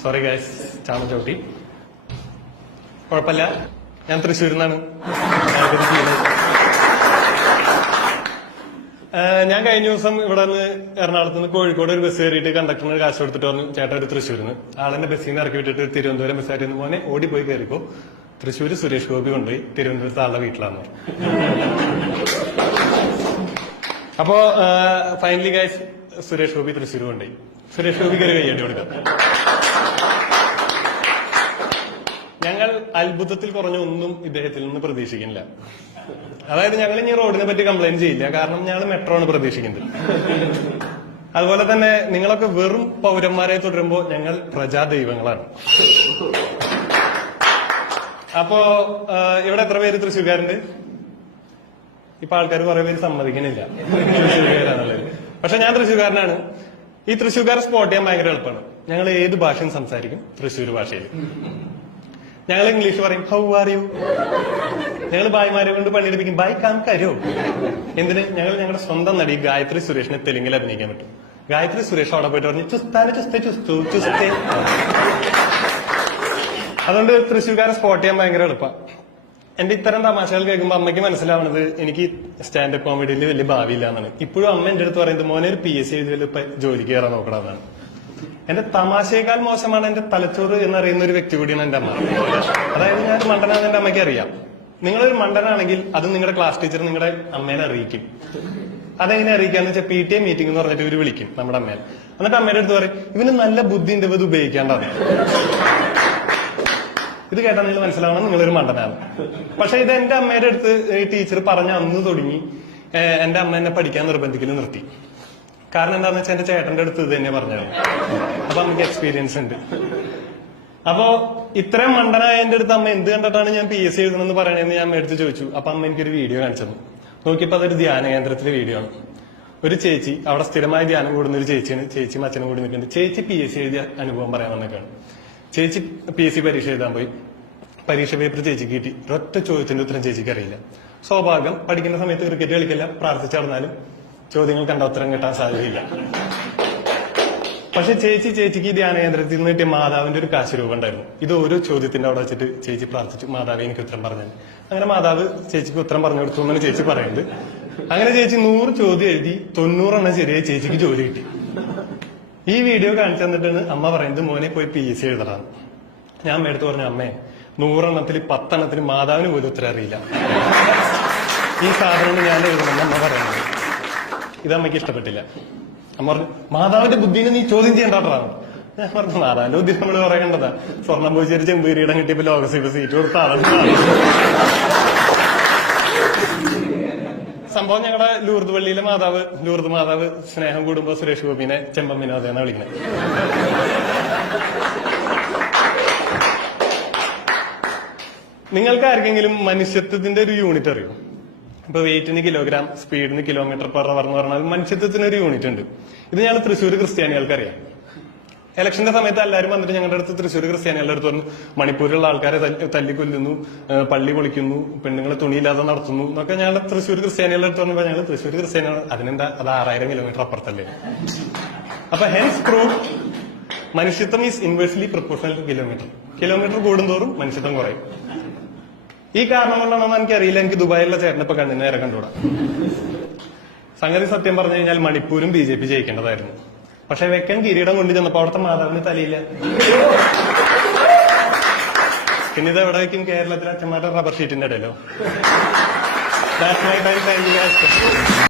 Sorry guys ചാമ ചവിട്ടി. കുഴപ്പമില്ല. ഞാൻ തൃശ്ശൂരിൽ നിന്നാണ്. ഞാൻ കഴിഞ്ഞ ദിവസം ഇവിടെ നിന്ന് എറണാകുളത്ത് നിന്ന് കോഴിക്കോട് ഒരു ബസ് കയറിയിട്ട് കണ്ടക്ടറിന് കാശ് കൊടുത്തിട്ട് പറഞ്ഞു ചേട്ടാ ഒരു തൃശ്ശൂരിൽ നിന്ന് ആളെന്നെ ബസ്സിൽ നിന്ന് ഇറക്കി വിട്ടിട്ട് തിരുവനന്തപുരം ബസ് ആയിട്ട് പോകാൻ ഓടി പോയി കയറിക്കോ തൃശ്ശൂർ സുരേഷ് ഗോപി കൊണ്ടുപോയി തിരുവനന്തപുരത്ത് ആളുടെ പറഞ്ഞു. അപ്പോ ഫൈനലി ഗൈസ് സുരേഷ് ഗോപി തൃശ്ശൂർ കൊണ്ടുപോയി. സുരേഷ് ഗോപിക്ക് ഒരു കൈയ്യടി കൊടുക്കാം. ഞങ്ങൾ അത്ഭുതത്തിൽ കുറഞ്ഞ ഒന്നും ഇദ്ദേഹത്തിൽ നിന്ന് പ്രതീക്ഷിക്കുന്നില്ല. അതായത് ഞങ്ങൾ ഇനി റോഡിനെ പറ്റി കംപ്ലൈന്റ് ചെയ്യില്ല. കാരണം ഞങ്ങൾ മെട്രോ ആണ് പ്രതീക്ഷിക്കുന്നത്. അതുപോലെ തന്നെ നിങ്ങളൊക്കെ വെറും പൗരന്മാരെ തുടരുമ്പോൾ ഞങ്ങൾ പ്രജാദൈവങ്ങളാണ്. അപ്പോ ഇവിടെ എത്ര പേര് തൃശ്ശൂർക്കാരുണ്ട്? ഇപ്പൊ ആൾക്കാർ കുറെ പേര് സമ്മതിക്കണില്ല പക്ഷെ ഞാൻ തൃശ്ശൂർക്കാരനാണ്. ഈ തൃശ്ശൂർക്കാർ സ്പോട്ട് ചെയ്യാൻ ഭയങ്കര എളുപ്പമാണ്. ഞങ്ങൾ ഏത് ഭാഷയും സംസാരിക്കും തൃശ്ശൂർ ഭാഷയിൽ. ഞങ്ങൾ ഇംഗ്ലീഷ് പറയും ഹൗ ആർ യു ഞങ്ങൾ ഭായിമാരെ കൊണ്ട് പണിയെടുപ്പിക്കും. ബായ് കാം കരോ എന്തിന്? ഞങ്ങൾ ഞങ്ങളുടെ സ്വന്തം നടി ഗായത്രി സുരേഷിനെ തെലുങ്കിൽ അഭിനയിക്കാൻ പറ്റും. ഗായത്രി സുരേഷ് അവിടെ പോയിട്ട് പറഞ്ഞു ചുസ്താനെ ചുസ്തേ ചുസ്തു ചുസ്തേ. അതുകൊണ്ട് തൃശ്ശൂർക്കാരെ സ്പോട്ട് ചെയ്യാൻ ഭയങ്കര എളുപ്പമാണ് എന്റെ ഇത്തരം തമാശകൾ കേൾക്കുമ്പോൾ അമ്മയ്ക്ക് മനസ്സിലാവുന്നത് എനിക്ക് സ്റ്റാൻഡപ്പ് കോമഡിയിൽ വലിയ ഭാവിയില്ല എന്നാണ്. ഇപ്പോഴും അമ്മ എന്റെ അടുത്ത് പറയുന്നത് മോനെ ഒരു പി എസ് സി എഴുതി ജോലിക്ക് കയറാൻ നോക്കണമെന്നാണ് എന്റെ തമാശയേക്കാൾ മോശമാണ് എന്റെ തലച്ചോറ് എന്നറിയുന്ന ഒരു വ്യക്തി കൂടിയാണ് എന്റെ അമ്മ. അതായത് ഞാൻ മണ്ടനാണെന്ന് എന്റെ അമ്മയ്ക്ക് അറിയാം. നിങ്ങളൊരു മണ്ടനാണെങ്കിൽ അത് നിങ്ങളുടെ ക്ലാസ് ടീച്ചർ നിങ്ങളുടെ അമ്മേനെ അറിയിക്കും. അതെങ്ങനെ അറിയിക്കാന്ന് വെച്ചാൽ പി ടി എ മീറ്റിംഗ് എന്ന് പറഞ്ഞിട്ട് ഇവർ വിളിക്കും നമ്മുടെ അമ്മേനെ. എന്നിട്ട് അമ്മയുടെ അടുത്ത് പറയും ഇവന് നല്ല ബുദ്ധി ഉണ്ട് ഇത് ഉപയോഗിക്കാണ്ടാണ് ഇത് കേട്ടാൽ നിങ്ങൾ മനസ്സിലാവണം നിങ്ങളൊരു മണ്ടനാണ്. പക്ഷെ ഇത് എന്റെ അമ്മയുടെ അടുത്ത് ടീച്ചർ പറഞ്ഞ അന്ന് തുടങ്ങി എന്റെ അമ്മ എന്നെ പഠിക്കാൻ നിർബന്ധിക്കൽ നിർത്തി. കാരണം എന്താന്ന് വെച്ചാൽ എന്റെ ചേട്ടന്റെ അടുത്ത് ഇത് തന്നെ പറഞ്ഞു അപ്പൊ നമുക്ക് എക്സ്പീരിയൻസ് ഉണ്ട്. അപ്പോ ഇത്രയും മണ്ടനായ എന്റെ അടുത്ത് അമ്മ എന്ത് കണ്ടിട്ടാണ് ഞാൻ പി എസ് സി എഴുതണമെന്ന് പറയണതെന്ന് ഞാൻ മേടിച്ച് ചോദിച്ചു. അപ്പൊ അമ്മ എനിക്കൊരു വീഡിയോ കാണിച്ചു നോക്കിയപ്പോ അതൊരു ധ്യാന കേന്ദ്രത്തിലെ വീഡിയോ ആണ്. ഒരു ചേച്ചി അവിടെ സ്ഥിരമായി ധ്യാനം കൂടുന്ന ഒരു ചേച്ചിയാണ്. ചേച്ചി അച്ഛനും കൂടി നിൽക്കുന്നുണ്ട്. ചേച്ചി പി എസ് സി എഴുതിയ അനുഭവം പറയാൻ വന്നേക്കാണ്. ചേച്ചി പി എസ് സി പരീക്ഷ എഴുതാൻ പോയി. പരീക്ഷ പേപ്പർ ചേച്ചിക്ക് കിട്ടി. ഒറ്റ ചോദ്യത്തിന്റെ ഉത്തരം ചേച്ചിക്ക് അറിയില്ല. സ്വാഭാവികം പഠിക്കുന്ന സമയത്ത് ക്രിക്കറ്റ് കളിക്കില്ല പ്രാർത്ഥിച്ചു നടന്നാലും ചോദ്യങ്ങൾ കണ്ട ഉത്തരം കിട്ടാൻ സാധ്യതയില്ല. പക്ഷെ ചേച്ചി ചേച്ചിക്ക് ഈ ധ്യാന കേന്ദ്രത്തിൽ നിന്ന് കിട്ടിയ മാതാവിന്റെ ഒരു കാശ് രൂപ ഉണ്ടായിരുന്നു. ഇത് ഓരോ ചോദ്യത്തിന്റെ അവിടെ വെച്ചിട്ട് ചേച്ചി പ്രാർത്ഥിച്ചു മാതാവ് എനിക്ക് ഉത്തരം പറഞ്ഞു. അങ്ങനെ മാതാവ് ചേച്ചിക്ക് ഉത്തരം പറഞ്ഞു കൊടുത്തു എന്നാണ് ചേച്ചി പറയുന്നത്. അങ്ങനെ ചേച്ചി നൂറ് ചോദ്യം എഴുതി തൊണ്ണൂറെണ്ണം ശരിയായി ചേച്ചിക്ക് ജോലി കിട്ടി. ഈ വീഡിയോ കാണിച്ചു തന്നിട്ടാണ് അമ്മ പറയുന്നത് മോനെ പോയി പി എസ് സി എഴുതണം. ഞാൻ എടുത്തു പറഞ്ഞു അമ്മേ നൂറെണ്ണത്തിൽ പത്തെണ്ണത്തിന് മാതാവിന് പോലും ഉത്തരം അറിയില്ല. ഈ സാധനം ഞാൻ എഴുതണമെന്ന് അമ്മ പറയുന്നത്. ഇത് അമ്മയ്ക്ക് ഇഷ്ടപ്പെട്ടില്ല. അമ്മ പറഞ്ഞു മാതാവിന്റെ ബുദ്ധിനെ നീ ചോദ്യം ചെയ്യേണ്ടതാണ് ഞാൻ പറഞ്ഞു മാതാവിന്റെ ബുദ്ധി നമ്മൾ പറയേണ്ടതാ സ്വർണം പോയി ചെറിയ ചെമ്പീരിയിടം കിട്ടിയപ്പോ ലോകസഭ സീറ്റ് കൊടുത്ത സംഭവം ഞങ്ങളുടെ ലൂർദ് പള്ളിയിലെ മാതാവ് ലൂർദ് മാതാവ് സ്നേഹം കൂടുമ്പോ സുരേഷ് ഗോപിനെ ചെമ്പം വിനോദ എന്നാ വിളിക്കുന്നത്. നിങ്ങൾക്ക് ആർക്കെങ്കിലും മനുഷ്യത്വത്തിന്റെ ഒരു യൂണിറ്റ് അറിയോ? ഇപ്പൊ വെയിറ്റിന് കിലോഗ്രാം സ്പീഡിന് കിലോമീറ്റർ പെർ അവർ എന്ന് പറഞ്ഞാൽ മനുഷ്യത്വത്തിന് ഒരു യൂണിറ്റ് ഉണ്ട്. ഇത് ഞങ്ങൾ തൃശ്ശൂർ ക്രിസ്ത്യാനികൾക്കറിയാം. ഇലക്ഷന്റെ സമയത്ത് എല്ലാവരും വന്നിട്ട് ഞങ്ങളുടെ അടുത്ത് തൃശ്ശൂർ ക്രിസ്ത്യാനികളുടെ അടുത്ത് പറഞ്ഞു മണിപ്പൂരിലുള്ള ആൾക്കാരെ തല്ലിക്കൊല്ലുന്നു പള്ളി പൊളിക്കുന്നു പെണ്ണുങ്ങളെ തുണിയില്ലാതെ നടത്തുന്നു എന്നൊക്കെ ഞങ്ങളുടെ തൃശ്ശൂർ ക്രിസ്ത്യാനികളുടെ അടുത്ത് പറഞ്ഞപ്പോൾ ഞങ്ങൾ തൃശ്ശൂർ ക്രിസ്ത്യാനികൾ അതിനെന്താ അത് ആറായിരം കിലോമീറ്റർ അപ്പുറത്തല്ലേ? അപ്പൊ ഹെൻസ് പ്രൂവ് മനുഷ്യത്വം is inversely proportional to kilometre kilometre കൂടുന്തോറും മനുഷ്യത്വം കുറയും. ഈ കാരണം കൊണ്ടാണെന്ന് എനിക്കറിയില്ല. എനിക്ക് ദുബായിലുള്ള ചേട്ടനിപ്പോ ഇപ്പൊ നേരെ കണ്ടുകൂടാ. സംഗതി സത്യം പറഞ്ഞു കഴിഞ്ഞാൽ മണിപ്പൂരും ബി ജെ പി ജയിക്കേണ്ടതായിരുന്നു. പക്ഷെ വെക്കൻ കിരീടം കൊണ്ടു ചെന്നപ്പോ അവിടുത്തെ മാതാവിന് തലയില്ല. പിന്നെ ഇത് എവിടെ വെക്കും? കേരളത്തിലെ അച്ഛന്മാരുടെ റബ്ബർ ഷീറ്റിന്റെ ഇടയിലോ? മൈ.